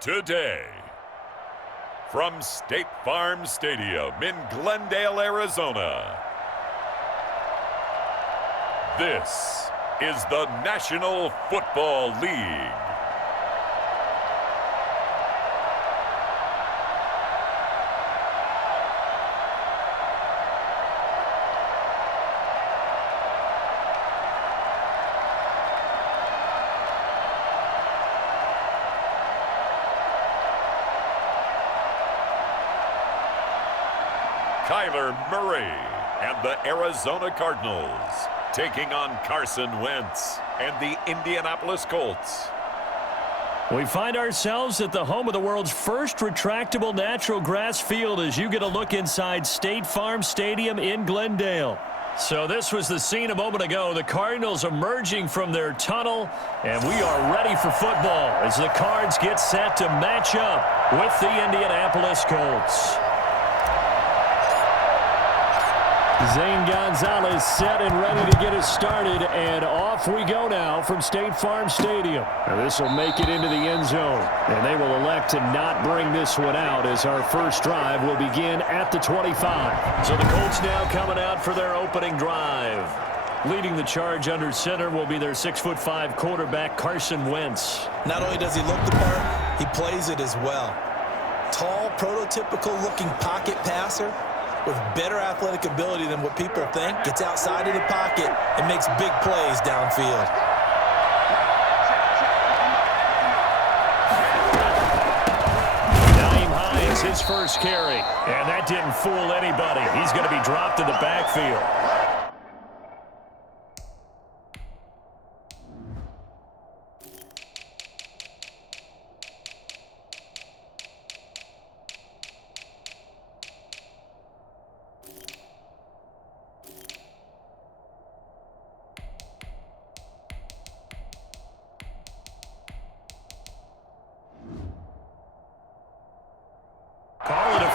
today. From State Farm Stadium in Glendale, Arizona, this is the National Football League. Kyler Murray and the Arizona Cardinals taking on Carson Wentz and the Indianapolis Colts. We find ourselves at the home of the world's first retractable natural grass field as you get a look inside State Farm Stadium in Glendale. So this was the scene a moment ago. The Cardinals emerging from their tunnel, and we are ready for football as the Cards get set to match up with the Indianapolis Colts. Zane Gonzalez set and ready to get us started, and off we go now from State Farm Stadium. Now this will make it into the end zone, and they will elect to not bring this one out as our first drive will begin at the 25. So the Colts now coming out for their opening drive. Leading the charge under center will be their 6'5" quarterback, Carson Wentz. Not only does he look the part, he plays it as well. Tall, prototypical-looking pocket passer with better athletic ability than what people think, gets outside of the pocket and makes big plays downfield. Nyheim Hines, his first carry, and that didn't fool anybody. He's going to be dropped in the backfield.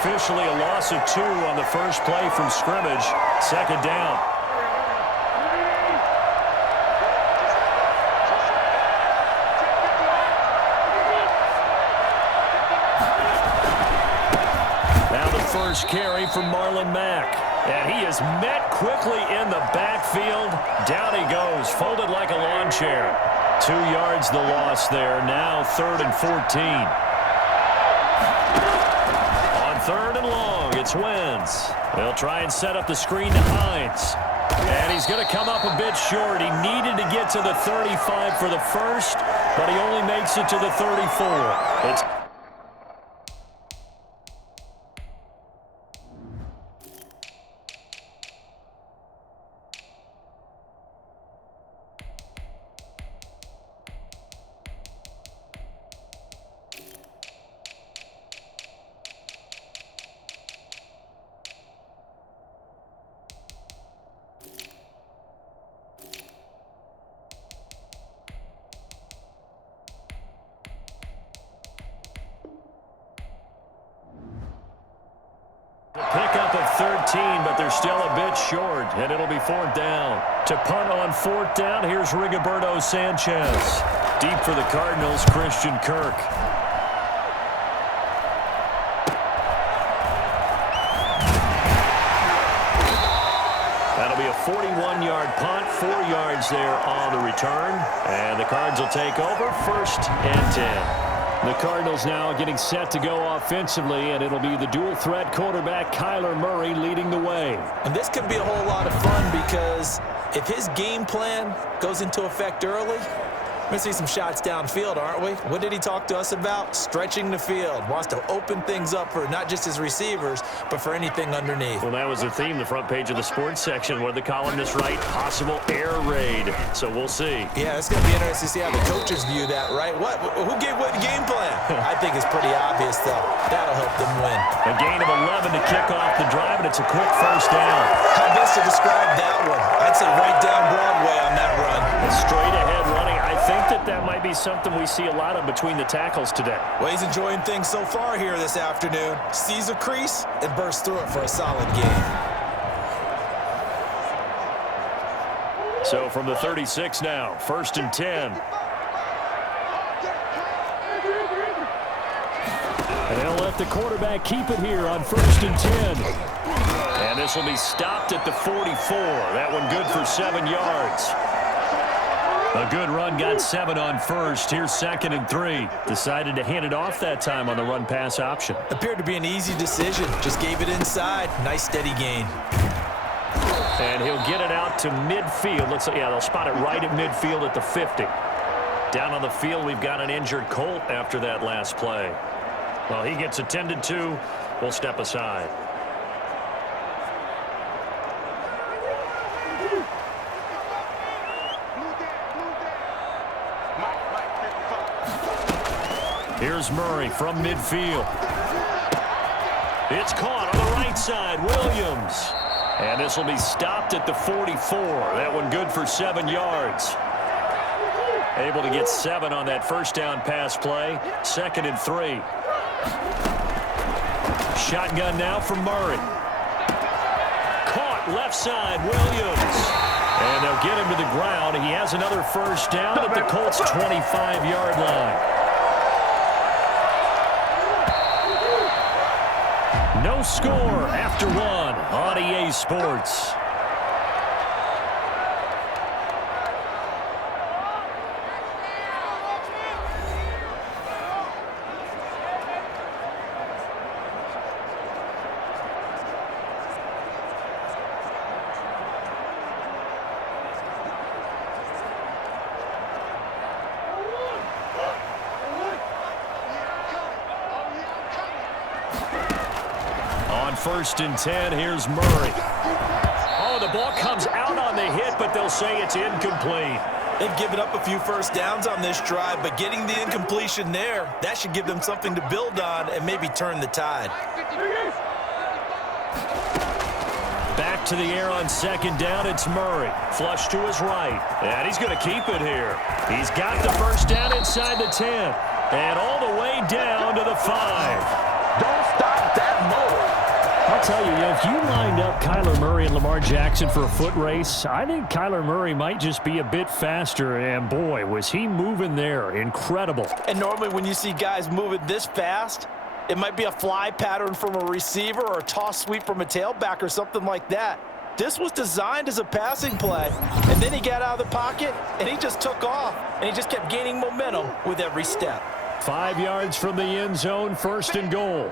Officially a loss of 2 on the first play from scrimmage. Second down. Now the first carry from Marlon Mack. And he is met quickly in the backfield. Down he goes, folded like a lawn chair. 2 yards the loss there. Now 3rd and 14. Third and long, it's Wentz. They'll try and set up the screen to Hines. And he's going to come up a bit short. He needed to get to the 35 for the first, but he only makes it to the 34. It's pickup of 13, but they're still a bit short, and it'll be 4th down. To punt on 4th down, here's Rigoberto Sanchez. Deep for the Cardinals, Christian Kirk. That'll be a 41-yard punt, 4 yards there on the return, and the Cards will take over 1st and 10. The Cardinals now getting set to go offensively, and it'll be the dual-threat quarterback Kyler Murray leading the way. And this could be a whole lot of fun because if his game plan goes into effect early, we're going to see some shots downfield, aren't we? What did he talk to us about? Stretching the field. Wants to open things up for not just his receivers, but for anything underneath. Well, that was the theme, the front page of the sports section, where the columnists write possible air raid. So we'll see. Yeah, it's going to be interesting to see how the coaches view that, right? Who gave what game plan? I think it's pretty obvious, though. That'll help them win. A gain of 11 to kick off the drive, and it's a quick first down. How best to describe that one? I'd say right down Broadway on that run. A straight ahead running. I think that might be something we see a lot of between the tackles today. Well, he's enjoying things so far here this afternoon. Sees a crease and bursts through it for a solid game. So from the 36 now, 1st and 10. let the quarterback keep it here on 1st and 10. And this will be stopped at the 44. That one good for 7 yards. A good run, got 7 on first. Here's 2nd and 3. Decided to hand it off that time on the run-pass option. Appeared to be an easy decision. Just gave it inside. Nice steady gain. And he'll get it out to midfield. Looks like, yeah, they'll spot it right at midfield at the 50. Down on the field, we've got an injured Colt after that last play. Well, he gets attended to. We'll step aside. Here's Murray from midfield. It's caught on the right side. Williams. And this will be stopped at the 44. That one good for 7 yards. Able to get 7 on that first down pass play. 2nd and 3. Shotgun now from Murray. Caught left side. Williams. And they'll get him to the ground. He has another first down at the Colts' 25-yard line. No score after 1 on EA Sports. On 1st and 10, here's Murray. Oh, the ball comes out on the hit, but they'll say it's incomplete. They've given up a few first downs on this drive, but getting the incompletion there, that should give them something to build on and maybe turn the tide. Back to the air on 2nd down, it's Murray. Flush to his right, and he's going to keep it here. He's got the first down inside the 10, and all the way down to the 5. Don't stop that motor. I'll tell you, if you lined up Kyler Murray and Lamar Jackson for a foot race, I think Kyler Murray might just be a bit faster, and boy, was he moving there. Incredible. And normally when you see guys moving this fast, it might be a fly pattern from a receiver or a toss sweep from a tailback or something like that. This was designed as a passing play, and then he got out of the pocket, and he just took off, and he just kept gaining momentum with every step. 5 yards from the end zone, 1st and goal.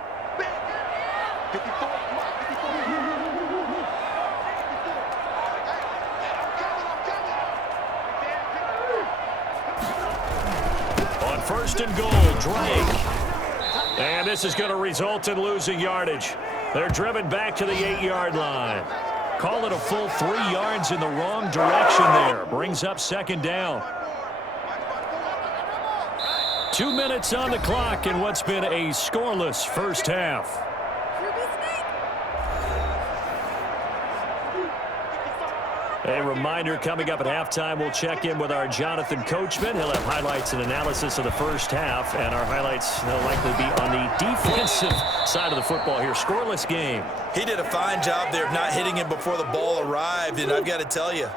On 1st and goal, Drake. And this is going to result in losing yardage. They're driven back to the 8-yard line. Call it a full 3 yards in the wrong direction there. Brings up 2nd down. 2 minutes on the clock in what's been a scoreless first half. A reminder, coming up at halftime, we'll check in with our Jonathan Coachman. He'll have highlights and analysis of the first half, and our highlights will likely be on the defensive side of the football here. Scoreless game. He did a fine job there of not hitting him before the ball arrived, and I've got to tell you,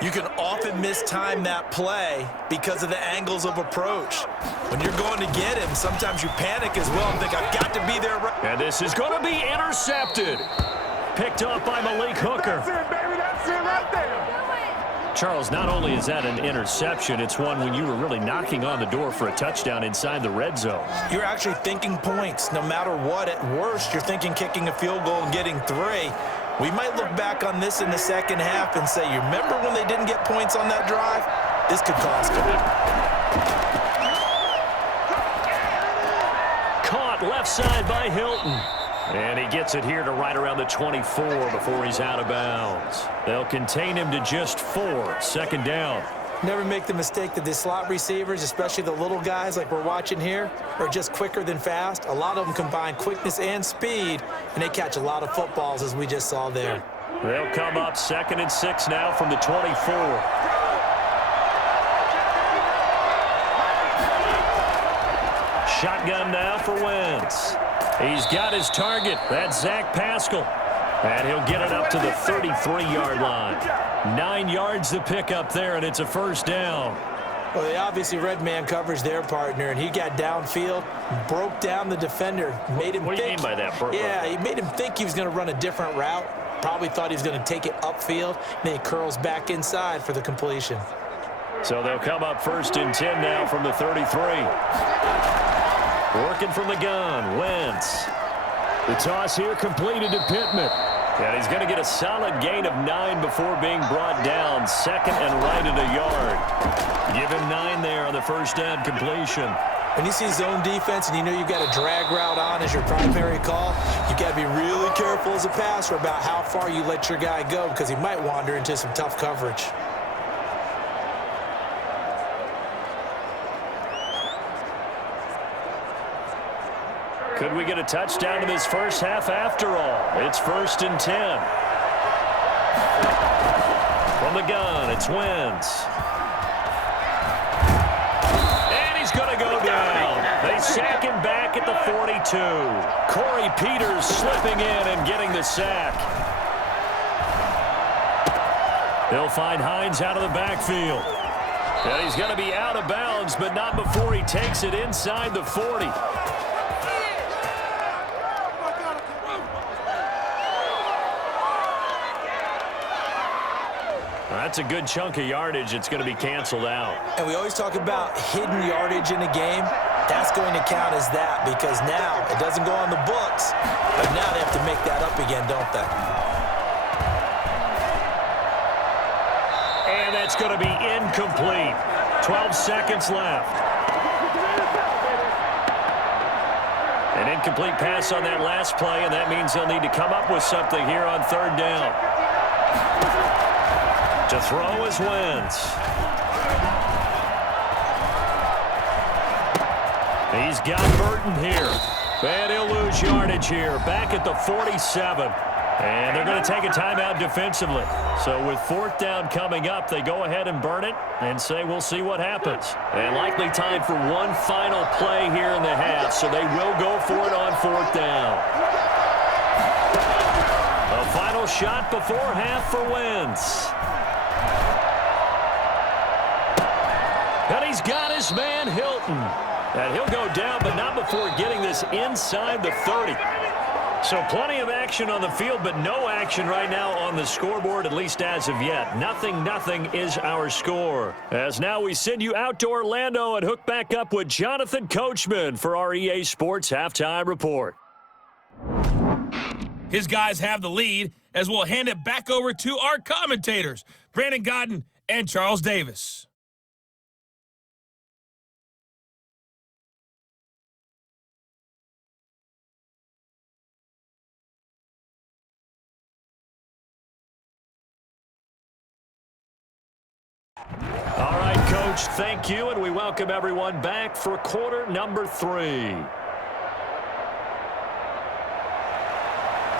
you can often mistime that play because of the angles of approach. When you're going to get him, sometimes you panic as well and think, I've got to be there. And this is going to be intercepted. Picked off by Malik Hooker. That's it, baby. That's it right there. Charles, not only is that an interception, it's one when you were really knocking on the door for a touchdown inside the red zone. You're actually thinking points. No matter what, at worst, you're thinking kicking a field goal and getting 3. We might look back on this in the second half and say, you remember when they didn't get points on that drive? This could cost them. Caught left side by Hilton. And he gets it here to right around the 24 before he's out of bounds. They'll contain him to just 4. 2nd down. Never make the mistake that the slot receivers, especially the little guys like we're watching here, are just quicker than fast. A lot of them combine quickness and speed, and they catch a lot of footballs, as we just saw there. They'll come up 2nd and 6 now from the 24. Shotgun now for Wentz. He's got his target. That's Zach Pascal. And he'll get it up to the 33-yard line. 9 yards to pick up there, and it's a first down. Well, they obviously read man coverage their partner, and he got downfield, broke down the defender, made him What do you mean by that? Yeah, he made him think he was going to run a different route. Probably thought he was going to take it upfield, and then he curls back inside for the completion. So they'll come up 1st and 10 now from the 33. Working from the gun, Wentz. The toss here completed to Pittman. And he's going to get a solid gain of 9 before being brought down. 2nd and right at a yard. Give him 9 there on the first down completion. When you see zone defense and you know you've got a drag route on as your primary call, you've got to be really careful as a passer about how far you let your guy go because he might wander into some tough coverage. Could we get a touchdown in this first half after all? It's 1st and 10. From the gun, it's Wentz. And he's going to go down. They sack him back at the 42. Corey Peters slipping in and getting the sack. They'll find Hines out of the backfield. And he's going to be out of bounds, but not before he takes it inside the 40. That's a good chunk of yardage. It's going to be canceled out. And we always talk about hidden yardage in a game. That's going to count as that because now it doesn't go on the books, but now they have to make that up again, don't they? And that's going to be incomplete. 12 seconds left. An incomplete pass on that last play, and that means they'll need to come up with something here on 3rd down. To throw is Wentz. He's got Burton here. And he'll lose yardage here. Back at the 47. And they're going to take a timeout defensively. So with 4th down coming up, they go ahead and burn it and say we'll see what happens. And likely time for one final play here in the half. So they will go for it on 4th down. A final shot before half for Wentz. And he's got his man, Hilton. And he'll go down, but not before getting this inside the 30. So plenty of action on the field, but no action right now on the scoreboard, at least as of yet. 0-0 is our score. As now we send you out to Orlando and hook back up with Jonathan Coachman for our EA Sports Halftime Report. His guys have the lead as we'll hand it back over to our commentators, Brandon Godden and Charles Davis. All right, Coach, thank you, and we welcome everyone back for quarter number 3.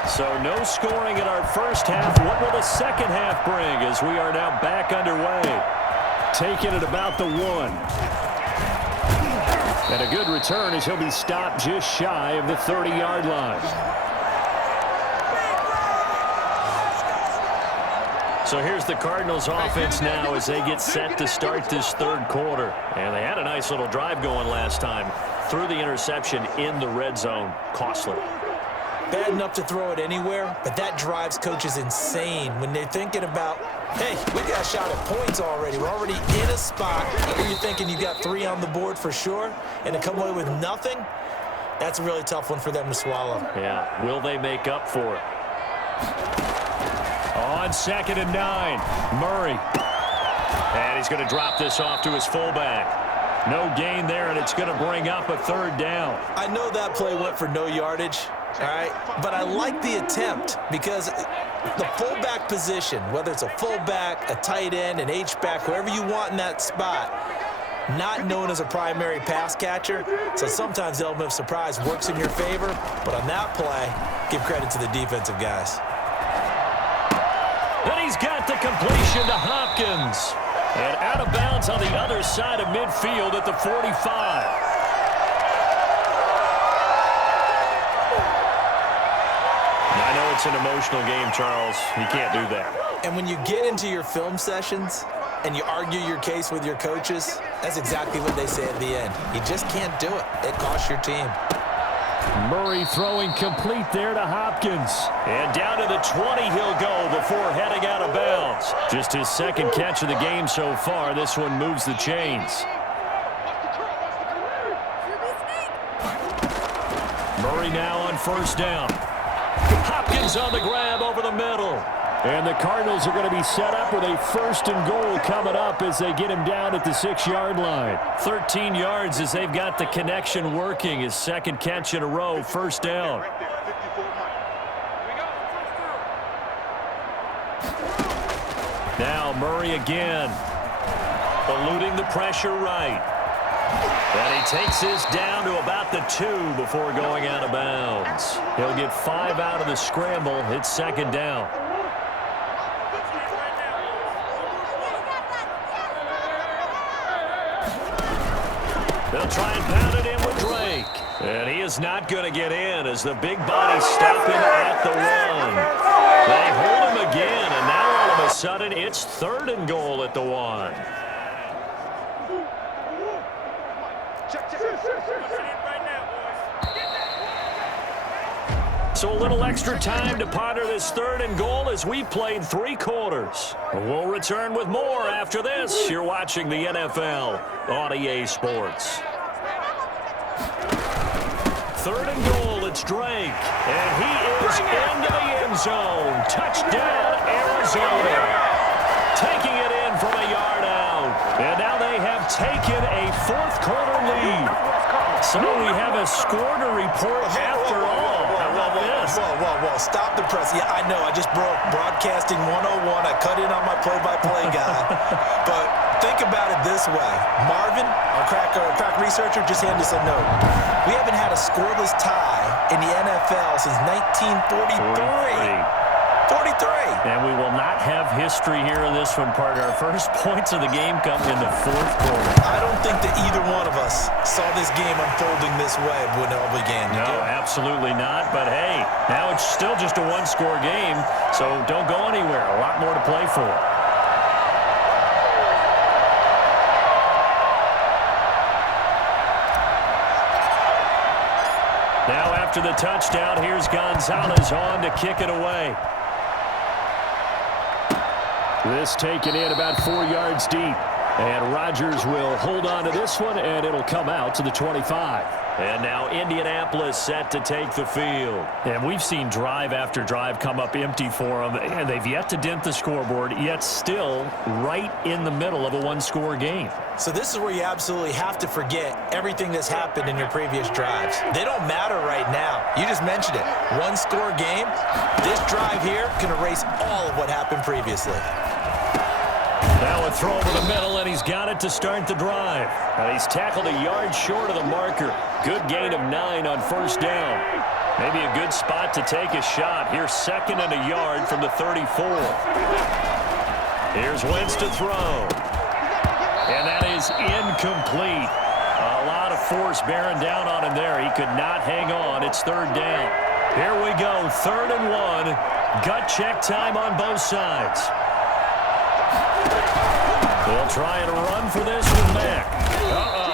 So no scoring in our first half. What will the second half bring as we are now back underway? Taking it about the 1. And a good return as he'll be stopped just shy of the 30-yard line. So here's the Cardinals offense now as they get set to start this 3rd quarter. And they had a nice little drive going last time. Threw the interception in the red zone. Costly. Bad enough to throw it anywhere, but that drives coaches insane when they're thinking about, hey, we got a shot at points already. We're already in a spot where you're thinking you got 3 on the board for sure, and to come away with nothing, that's a really tough one for them to swallow. Yeah, will they make up for it? On 2nd and 9, Murray. And he's going to drop this off to his fullback. No gain there, and it's going to bring up a 3rd down. I know that play went for no yardage, all right, but I like the attempt because the fullback position, whether it's a fullback, a tight end, an H-back, wherever you want in that spot, not known as a primary pass catcher, so sometimes the element of surprise works in your favor, but on that play, give credit to the defensive guys. Then he's got the completion to Hopkins. And out of bounds on the other side of midfield at the 45. I know it's an emotional game, Charles. You can't do that. And when you get into your film sessions, and you argue your case with your coaches, that's exactly what they say at the end. You just can't do it. It costs your team. Murray throwing complete there to Hopkins. And down to the 20 he'll go before heading out of bounds. Just his second catch of the game so far. This one moves the chains. Murray now on first down. Hopkins on the grab over the middle. And the Cardinals are going to be set up with a 1st and goal coming up as they get him down at the 6-yard line. 13 yards as they've got the connection working. His second catch in a row, 1st down. Now Murray again, eluding the pressure right. And he takes this down to about the 2 before going out of bounds. He'll get 5 out of the scramble. It's 2nd down. They'll try and pound it in with Drake. And he is not going to get in as the big body stop him at the 1. They hold him again, and now all of a sudden it's 3rd and goal at the 1. So a little extra time to ponder this 3rd and goal as we played 3 quarters. We'll return with more after this. You're watching the NFL on EA Sports. 3rd and goal, it's Drake. And he is into the end zone. Touchdown, Arizona. Taking it in from a yard out. And now they have taken a 4th quarter lead. So we have a score to report after all. How about this? Whoa. Stop the press. Yeah, I know. I just broke broadcasting 101. I cut in on my play-by-play guy. But think about it this way. Marvin, our crack researcher, just handed us a note. We haven't had a scoreless tie in the NFL since 1943. 43. And we will not have history here in this one, partner. Our first points of the game come in the 4th quarter. I don't think that either one of us saw this game unfolding this way when it all began. No, absolutely not. But, hey, now it's still just a 1-score game, so don't go anywhere. A lot more to play for. Now after the touchdown, here's Gonzalez on to kick it away. This taken in about 4 yards deep. And Rodgers will hold on to this one, and it'll come out to the 25. And now Indianapolis set to take the field. And we've seen drive after drive come up empty for them, and they've yet to dent the scoreboard, yet still right in the middle of a 1-score game. So this is where you absolutely have to forget everything that's happened in your previous drives. They don't matter right now. You just mentioned it. 1-score game. This drive here can erase all of what happened previously. Now a throw over the middle, and he's got it to start the drive. And he's tackled a yard short of the marker. Good gain of 9 on 1st down. Maybe a good spot to take a shot. Here's 2nd and a yard from the 34. Here's Wentz to throw. And that is incomplete. A lot of force bearing down on him there. He could not hang on. It's 3rd down. Here we go, 3rd and 1. Gut check time on both sides. They'll try and run for this with Mack.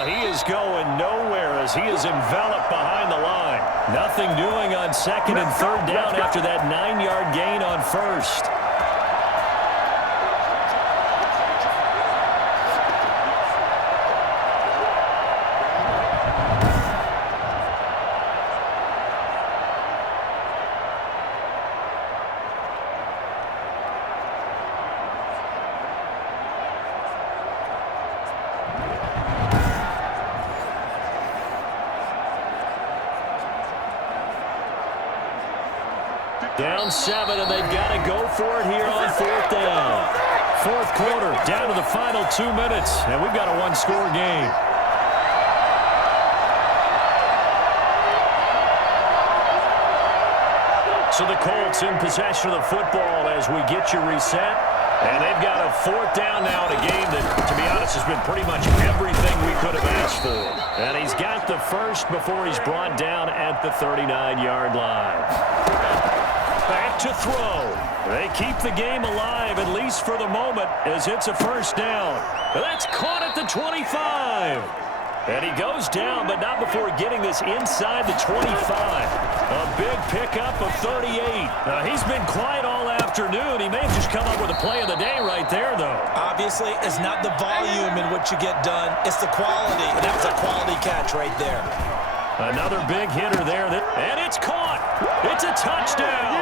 He is going nowhere as he is enveloped behind the line. Nothing doing on 2nd and 3rd down after that 9-yard gain on 1st. Down 7, and they've got to go for it here on 4th down. 4th quarter, down to the final 2 minutes, and we've got a 1-score game. So the Colts in possession of the football as we get you reset. And they've got a 4th down now in a game that, to be honest, has been pretty much everything we could have asked for. And he's got the first before he's brought down at the 39-yard line. Back to throw. They keep the game alive, at least for the moment, as it's a first down. That's caught at the 25. And he goes down, but not before getting this inside the 25. A big pickup of 38. He's been quiet all afternoon. He may have just come up with a play of the day right there, though. Obviously, it's not the volume in which you get done. It's the quality. And that was a quality catch right there. Another big hitter there. And it's caught. It's a touchdown.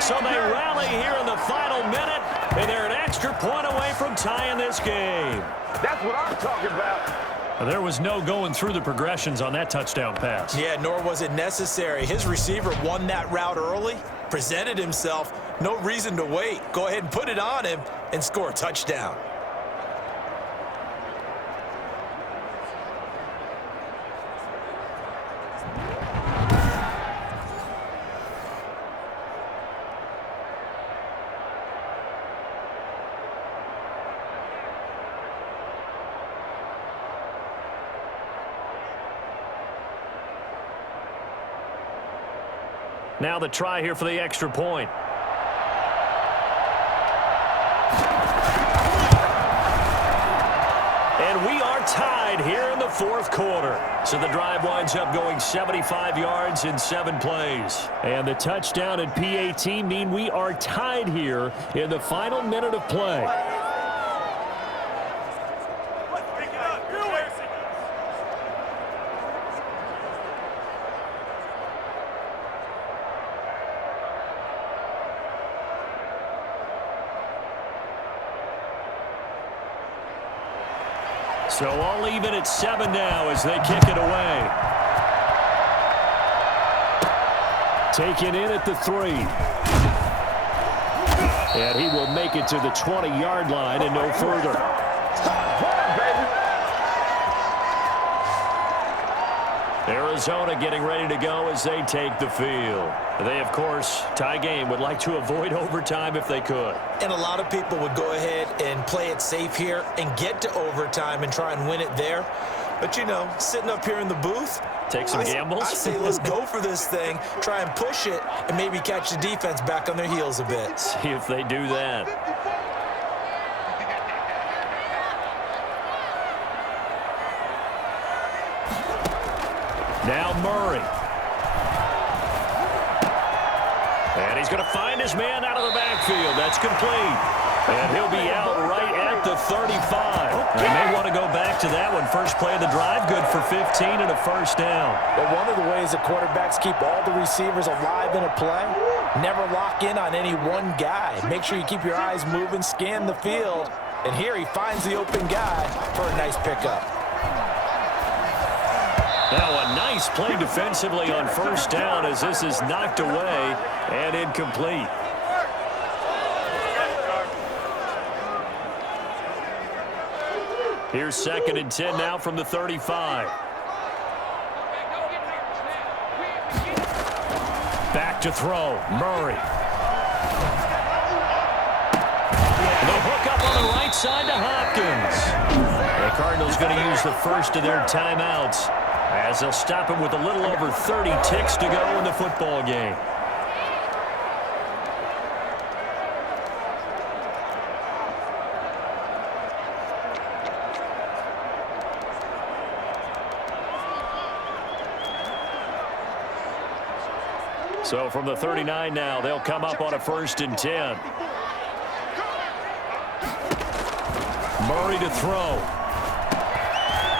So they rally here in the final minute, and they're an extra point away from tying this game. That's what I'm talking about. There was no going through the progressions on that touchdown pass. Yeah, nor was it necessary. His receiver won that route early, presented himself. No reason to wait. Go ahead and put it on him and score a touchdown. Now the try here for the extra point. And we are tied here in the fourth quarter. So the drive winds up going 75 yards in 7 plays. And the touchdown and PAT mean we are tied here in the final minute of play. So all even at 7 now as they kick it away. Taken in at the 3. And he will make it to the 20-yard line and no further. Arizona getting ready to go as they take the field. They, of course, tie game, would like to avoid overtime if they could. And a lot of people would go ahead and play it safe here and get to overtime and try and win it there. But, you know, sitting up here in the booth, take some gambles. I say let's go for this thing, try and push it, and maybe catch the defense back on their heels a bit. See if they do that. Now Murray. And he's going to find his man out of the backfield. That's complete. And he'll be out right at the 35. They may want to go back to that one. First play of the drive, good for 15 and a first down. But one of the ways that quarterbacks keep all the receivers alive in a play, never lock in on any one guy. Make sure you keep your eyes moving, scan the field. And here he finds the open guy for a nice pickup. Now a nice play defensively on first down as this is knocked away and incomplete. Here's 2nd and 10 now from the 35. Back to throw. Murray. The hook up on the right side to Hopkins. The Cardinals going to use the first of their timeouts as they'll stop him with a little over 30 ticks to go in the football game. So from the 39 now, they'll come up on a 1st and 10. Murray to throw.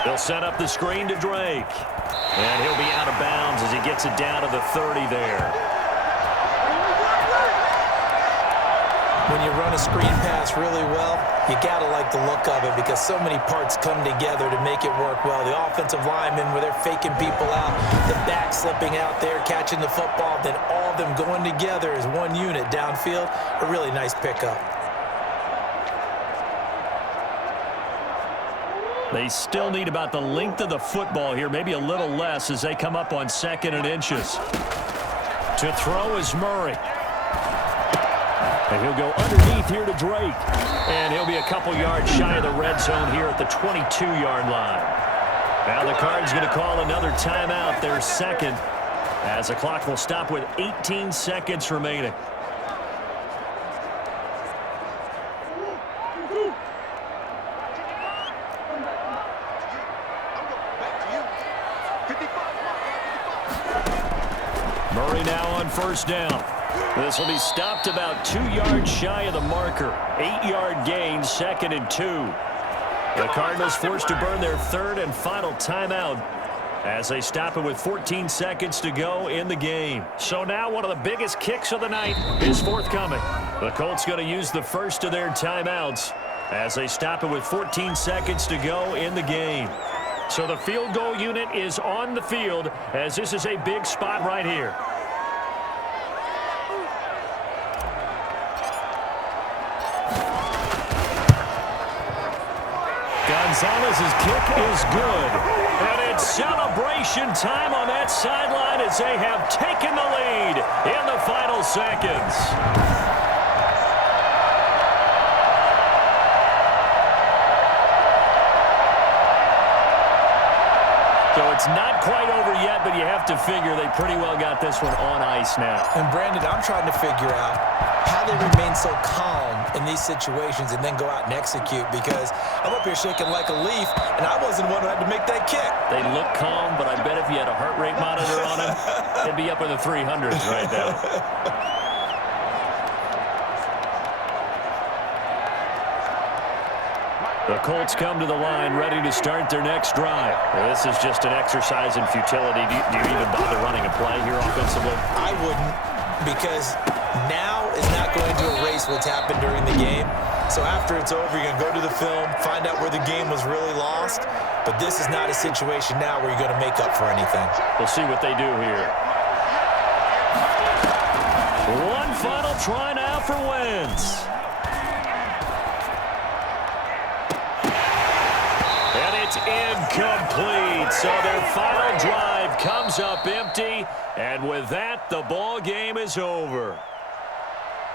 They'll set up the screen to Drake. And he'll be out of bounds as he gets it down to the 30 there. When you run a screen pass really well, you got to like the look of it because so many parts come together to make it work well. The offensive linemen, where they're faking people out, the back slipping out there, catching the football, then all of them going together as one unit downfield. A really nice pickup. They still need about the length of the football here, maybe a little less as they come up on 2nd and inches. To throw is Murray. And he'll go underneath here to Drake. And he'll be a couple yards shy of the red zone here at the 22-yard line. Now the Cards going to call another timeout, their 2nd. as the clock will stop with 18 seconds remaining. Murray now on first down. This will be stopped about 2 yards shy of the marker. 8-yard gain, 2nd and 2. The Cardinals forced to burn their third and final timeout as they stop it with 14 seconds to go in the game. So now one of the biggest kicks of the night is forthcoming. The Colts going to use the first of their timeouts as they stop it with 14 seconds to go in the game. So the field goal unit is on the field as this is a big spot right here. Gonzalez's kick is good. And it's celebration time on that sideline as they have taken the lead in the final seconds. So it's not quite over yet, but you have to figure they pretty well got this one on ice now. And Brandon, I'm trying to figure out how they remain so calm in these situations and then go out and execute, because I'm up here shaking like a leaf, and I wasn't the one who had to make that kick. They look calm, but I bet if you had a heart rate monitor on them, they'd be up in the 300s right now. The Colts come to the line ready to start their next drive. Well, this is just an exercise in futility. Do you even bother running a play here offensively? I wouldn't, because now is not going to erase what's happened during the game. So after it's over, you're going to go to the film, find out where the game was really lost. But this is not a situation now where you're going to make up for anything. We'll see what they do here. One final try now for Wentz. It's incomplete, so their final drive comes up empty, and with that, the ball game is over.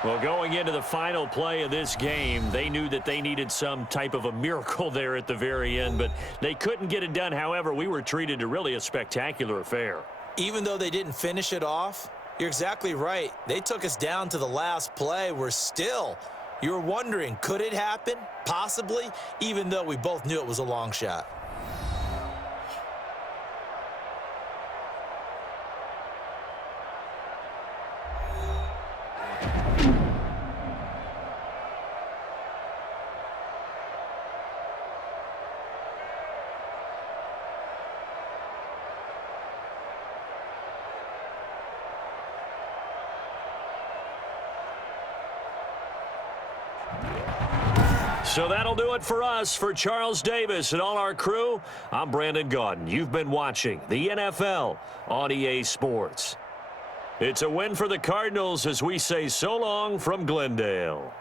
Well, going into the final play of this game, they knew that they needed some type of a miracle there at the very end, but they couldn't get it done. However, we were treated to really a spectacular affair. Even though they didn't finish it off, you're exactly right. They took us down to the last play. We're still... You were wondering, could it happen? Possibly, even though we both knew it was a long shot. So that'll do it for us. For Charles Davis and all our crew, I'm Brandon Gaudin. You've been watching the NFL on EA Sports. It's a win for the Cardinals as we say so long from Glendale.